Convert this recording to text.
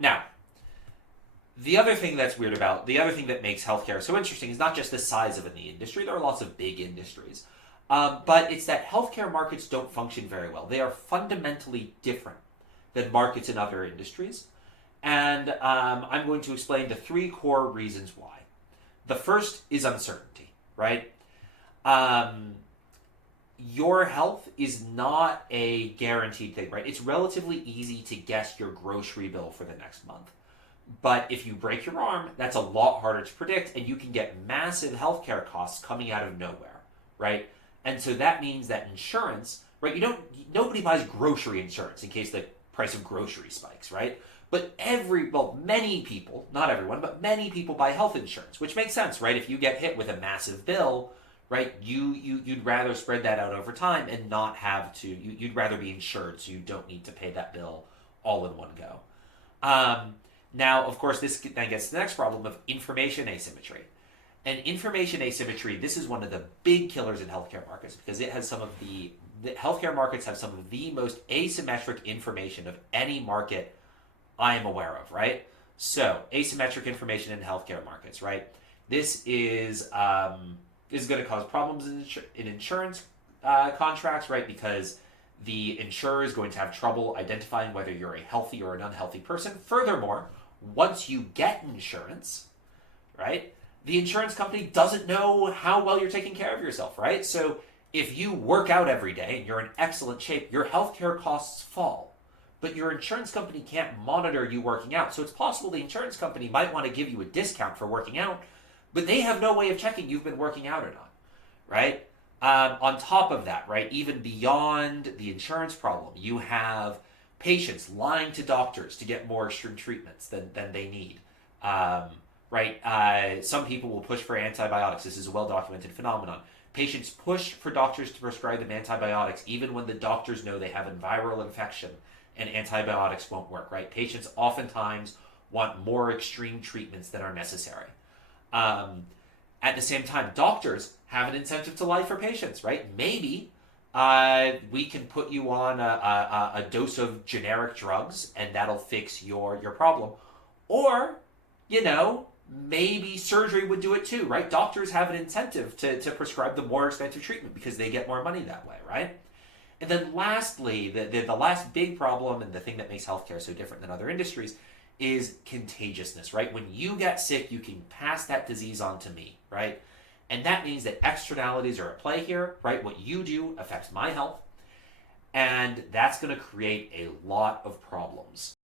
Now, the other thing the other thing that makes healthcare so interesting is not just the size of the industry. There are lots of big industries. But it's that healthcare markets don't function very well. They are fundamentally different than markets in other industries. And I'm going to explain the three core reasons why. The first is uncertainty, right? Um, your health is not a guaranteed thing, right? It's relatively easy to guess your grocery bill for the next month. But if you break your arm, that's a lot harder to predict, and you can get massive healthcare costs coming out of nowhere, right? And so that means that insurance, right? Nobody buys grocery insurance in case the price of groceries spikes, right? But many people, not everyone, but many people buy health insurance, which makes sense, right? If you get hit with a massive bill, right, you'd rather spread that out over time and not have to. You'd rather be insured, so you don't need to pay that bill all in one go. Now, of course, this then gets to the next problem of information asymmetry. And information asymmetry, this is one of the big killers in healthcare markets because it has the healthcare markets have some of the most asymmetric information of any market I am aware of, right? So, asymmetric information in healthcare markets, right? This is going to cause problems in insurance contracts, right? Because the insurer is going to have trouble identifying whether you're a healthy or an unhealthy person. Furthermore, once you get insurance, right, the insurance company doesn't know how well you're taking care of yourself, right? So if you work out every day and you're in excellent shape, your healthcare costs fall. But your insurance company can't monitor you working out. So it's possible the insurance company might want to give you a discount for working out, but they have no way of checking you've been working out or not, right? On top of that, right, even beyond the insurance problem, you have patients lying to doctors to get more extreme treatments than they need. Right? Some people will push for antibiotics. This is a well-documented phenomenon. Patients push for doctors to prescribe them antibiotics even when the doctors know they have a viral infection and antibiotics won't work, right? Patients oftentimes want more extreme treatments than are necessary. At the same time, doctors have an incentive to lie for patients, right? Maybe we can put you on a dose of generic drugs and that'll fix your problem. Or, maybe surgery would do it too, right? Doctors have an incentive to prescribe the more expensive treatment because they get more money that way, right? And then lastly, the last big problem and the thing that makes healthcare so different than other industries is contagiousness, right? When you get sick, you can pass that disease on to me, right? And that means that externalities are at play here, right? What you do affects my health, and that's going to create a lot of problems.